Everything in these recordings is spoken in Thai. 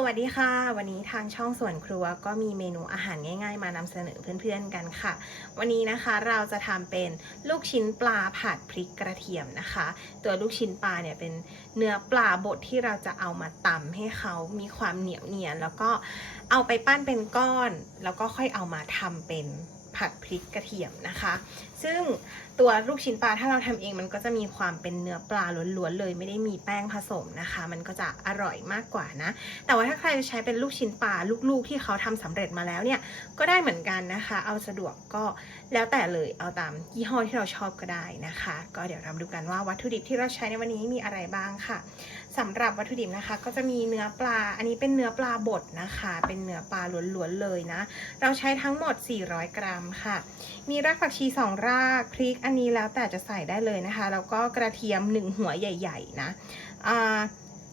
สวัสดีค่ะ วันนี้ทางช่องส่วนครัวก็มีเมนูอาหารง่าย ๆ มานำเสนอเพื่อนๆกันค่ะ วันนี้นะคะเราจะทำเป็นลูกชิ้นปลาผัดพริกกระเทียมนะคะ ตัวลูกชิ้นปลาเนี่ยเป็นเนื้อปลาบดที่เราจะเอามาตำให้เขามีความเหนียวเนียนแล้วก็เอาไปปั้นเป็นก้อน แล้วก็ค่อยเอามาทำเป็นผัดพริกกระเทียมนะคะ ซึ่ง ตัวลูกชิ้นปลาถ้าเราทำเองมันก็จะมีความเป็นเนื้อปลาล้วนๆเลย ไม่ได้มีแป้งผสมนะคะ มันก็จะอร่อยมากกว่านะ แต่ว่าถ้าใครจะใช้เป็นลูกชิ้นปลาลูกๆ ที่เขาทำสำเร็จมาแล้วเนี่ยก็ได้เหมือนกันนะคะ เอาสะดวกก็แล้วแต่เลยเอาตามยี่ห้อที่เราชอบก็ได้นะคะ ก็เดี๋ยวเราดูกันว่าวัตถุดิบที่เราใช้ในวันนี้มีอะไรบ้างค่ะสำหรับวัตถุดิบนะคะ ก็จะมีเนื้อปลา อันนี้เป็นเนื้อปลาบดนะคะ เป็นเนื้อปลาล้วนๆเลยนะ เราใช้ทั้งหมด 400 กรัมค่ะ มีรากผักชี 2 รากพริกอันนี้แล้วแต่จะใส่ได้เลยนะคะ แล้วก็กระเทียม1หัวใหญ่ ๆ นะ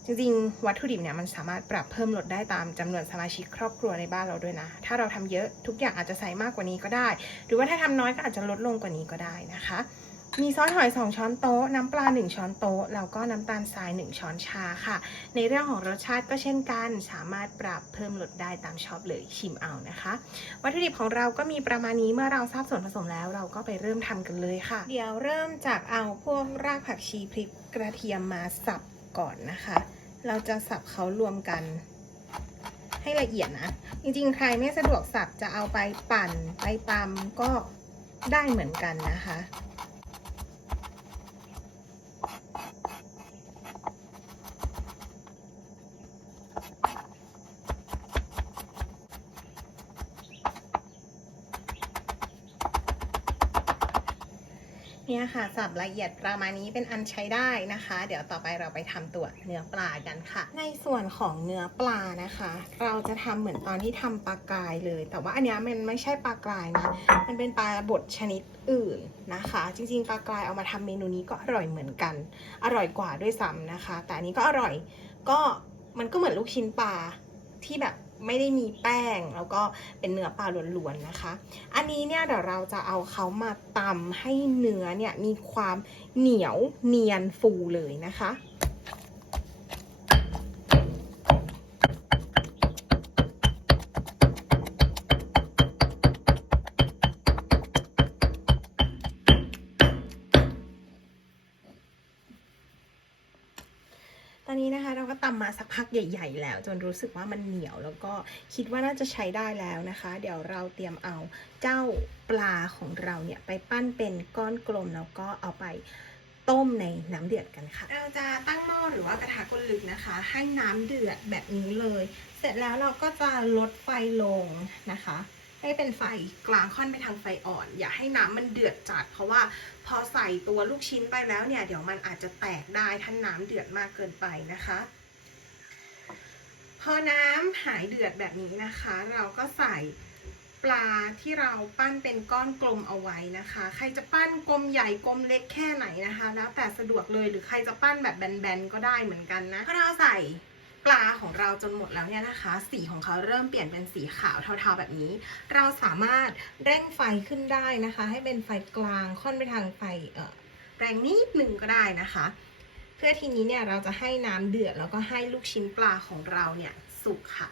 จริงๆ วัตถุดิบเนี่ยมันสามารถปรับเพิ่มลดได้ตามจำนวนสมาชิกครอบครัวในบ้านเราด้วยนะ ถ้าเราทำเยอะทุกอย่างอาจจะใส่มากกว่านี้ก็ได้ หรือว่าถ้าทำน้อยก็อาจจะลดลงกว่านี้ก็ได้นะคะ มีซอสหอย 2 ช้อนโต๊ะ น้ำปลา 1 ช้อนโต๊ะ แล้วก็น้ำตาลทราย 1 ช้อนชาค่ะ ในเรื่องของรสชาติก็เช่นกัน สามารถปรับเพิ่มลดได้ตามชอบเลยชิมเอานะคะ วัตถุดิบของเราก็มีประมาณนี้เมื่อเราทราบส่วนผสมแล้วเราก็ไปเริ่มทำกันเลยค่ะ เดี๋ยวเริ่มจากเอาพวกรากผักชีพริกกระเทียมมาสับก่อนนะคะ เราจะสับเขารวมกันให้ละเอียดนะ จริงๆ ใครไม่สะดวกสับจะเอาไปปั่นไปตำก็ได้เหมือนกันนะคะ เนี่ยค่ะสับละเอียดประมาณนี้เป็นอันใช้ได้นะคะ เดี๋ยวต่อไปเราไปทำตัวเนื้อปลากันค่ะ ในส่วนของเนื้อปลานะคะ เราจะทำเหมือนตอนที่ทำปลากรายเลย แต่ว่าอันนี้มันไม่ใช่ปลากรายนะมันเป็นปลาบดชนิดอื่นนะคะ จริงๆปลากรายเอามาทำเมนูนี้ก็อร่อยเหมือนกัน อร่อยกว่าด้วยซ้ำนะคะ แต่อันนี้ก็อร่อยก็มันก็เหมือนลูกชิ้นปลาที่แบบ ไม่ได้มีแป้งแล้วก็เป็นเนื้อปลาล้วนๆนะคะ อันนี้เนี่ยเดี๋ยวเราจะเอาเขามาตำให้เนื้อเนี่ยมีความเหนียวเนียนฟูเลยนะคะ สักพักใหญ่ๆ แล้ว จนรู้สึกว่ามันเหนียว แล้วก็คิดว่าน่าจะใช้ได้แล้วนะคะ เดี๋ยวเราเตรียมเอาเจ้าปลาของเราเนี่ยไปปั้นเป็นก้อนกลมแล้วก็เอาไปต้มในน้ำเดือดกันค่ะ เราจะตั้งหม้อหรือว่ากระทะก้นลึกนะคะ ให้น้ำเดือดแบบนี้เลย เสร็จแล้วเราก็จะลดไฟลงนะคะ ให้เป็นไฟกลางค่อนไปทางไฟอ่อน อย่าให้น้ำมันเดือดจัด เพราะว่าพอใส่ตัวลูกชิ้นไปแล้วเนี่ย เดี๋ยวมันอาจจะแตกได้ถ้าน้ำเดือดมากเกินไปนะคะ พอน้ำหายเดือดแบบนี้นะคะ เราก็ใส่ปลาที่เราปั้นเป็นก้อนกลมเอาไว้นะคะ ใครจะปั้นกลมใหญ่กลมเล็กแค่ไหนนะคะ แล้วแต่สะดวกเลยหรือใครจะปั้นแบบแบนๆก็ได้เหมือนกันนะพอเราใส่ปลาของเราจนหมดแล้วเนี่ยนะคะ สีของเขาเริ่มเปลี่ยนเป็นสีขาวเทาๆแบบนี้ เราสามารถเร่งไฟขึ้นได้นะคะ ให้เป็นไฟกลางค่อนไปทางไฟแรงนิดหนึ่งก็ได้นะคะ เพื่อทีนี้เนี่ยเราจะให้น้ำเดือดแล้วก็ให้ลูกชิ้นปลาของเราเนี่ยสุกค่ะ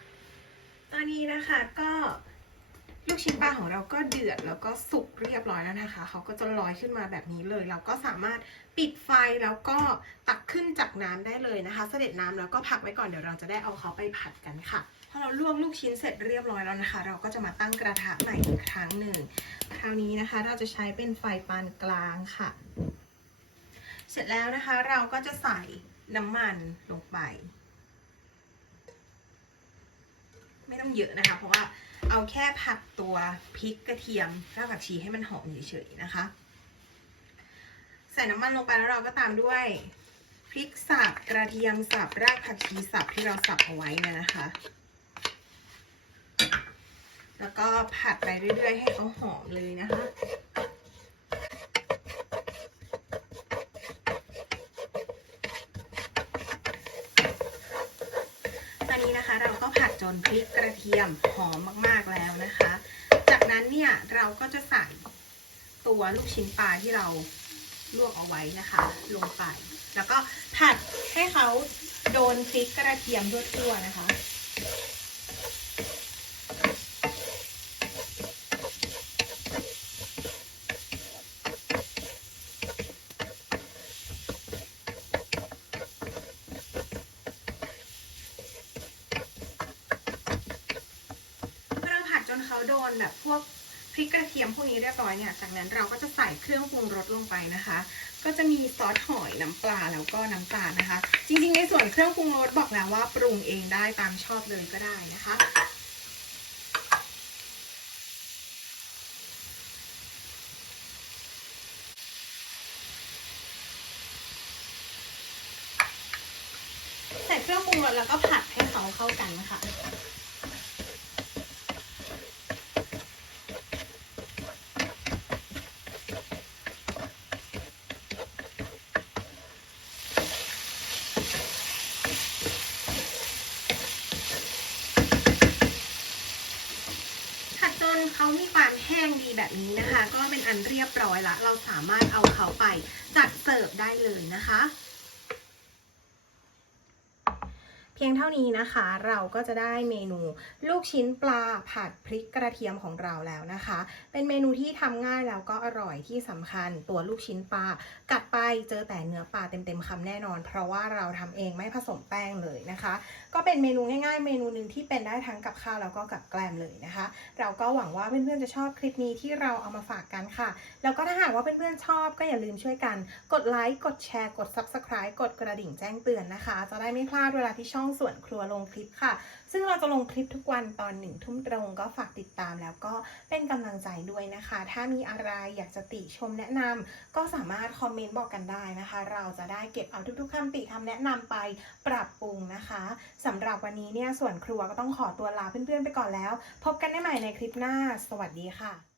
ตอนนี้นะคะก็ลูกชิ้นปลาของเราก็เดือดแล้วก็สุกเรียบร้อยแล้วนะคะ เขาก็จะลอยขึ้นมาแบบนี้เลย เราก็สามารถปิดไฟแล้วก็ตักขึ้นจากน้ำได้เลยนะคะ เสด็จน้ำแล้วก็พักไว้ก่อนเดี๋ยวเราจะได้เอาเขาไปผัดกันค่ะ พอเราลวกลูกชิ้นเสร็จเรียบร้อยแล้วนะคะ เราก็จะมาตั้งกระทะใหม่อีกครั้งหนึ่ง คราวนี้นะคะเราจะใช้เป็นไฟปานกลางค่ะ เสร็จแล้วนะคะเราก็จะใส่น้ำมันลงไป ไม่ต้องเยอะนะคะ เพราะว่าเอาแค่ผัดตัวพริกกระเทียมรากผักชีให้มันหอมเฉยๆนะคะ ใส่น้ำมันลงไปแล้วเราก็ตามด้วยพริกสับกระเทียมสับรากผักชีสับที่เราสับเอาไว้นะคะ แล้วก็ผัดไปเรื่อยๆ ให้เขาหอมเลยนะคะ ตอนนี้นะคะเรา อนพริกกระเทียมหอมมากๆแล้วนะคะ จากนั้นเนี่ยเราก็จะใส่ตัวลูกชิ้นปลาที่เราลวกเอาไว้นะคะ ลงไป แล้วก็ผัดให้เขาโดนพริกกระเทียมทั่วๆนะคะาโดนแบบพวกพริกกระเทียมพวกนี้เรียบร้อยเนี่ย จากนั้นเราก็จะใส่เครื่องปรุงรสลงไปนะคะ ก็จะมีซอสหอยน้ำปลาแล้วก็น้ำตาลนะคะ จริงๆ ในส่วนเครื่องปรุงรสบอกแล้วว่าปรุงเองได้ตามชอบเลยก็ได้นะคะ ใส่เครื่องปรุงรสแล้วก็ผัดให้เขาเข้ากันนะคะ เขามีความแห้งดีแบบนี้นะคะ ก็เป็นอันเรียบร้อยละ เราสามารถเอาเขาไปจัดเสิร์ฟได้เลยนะคะ เพียงเท่านี้นะคะ เราก็จะได้เมนูลูกชิ้นปลาผัดพริกกระเทียมของเราแล้วนะคะ เป็นเมนูที่ทำง่ายแล้วก็อร่อยที่สำคัญตัวลูกชิ้นปลากัดไปเจอแต่เนื้อปลาเต็มๆคำแน่นอน เพราะว่าเราทำเองไม่ผสมแป้งเลยนะคะ ก็เป็นเมนูง่ายๆ เมนูหนึ่งที่เป็นได้ทั้งกับข้าวแล้วก็กับแกล้มเลยนะคะ เราก็หวังว่าเพื่อนๆจะชอบคลิปนี้ที่เราเอามาฝากกันค่ะ แล้วก็ถ้าหากว่าเพื่อนๆชอบก็อย่าลืมช่วยกัน กดไลค์กดแชร์กด Subscribe กดกระดิ่งแจ้งเตือนนะคะ จะได้ไม่พลาดเวลาที่ช่องส่วนครัวลงคลิปค่ะ ซึ่งเราจะลงคลิปทุกวันตอนหนึ่งทุ่มตรงก็ฝากติดตามแล้วก็เป็นกำลังใจด้วยนะคะ ถ้ามีอะไรอยากจะติชมแนะนำก็สามารถคอมเมนต์บอกกันได้นะคะ เราจะได้เก็บเอาทุกๆคำติคำแนะนำไปปรับปรุงนะคะสำหรับวันนี้เนี่ยส่วนครัวก็ต้องขอตัวลาเพื่อนๆไปก่อนแล้ว พบกันได้ใหม่ในคลิปหน้า สวัสดีค่ะ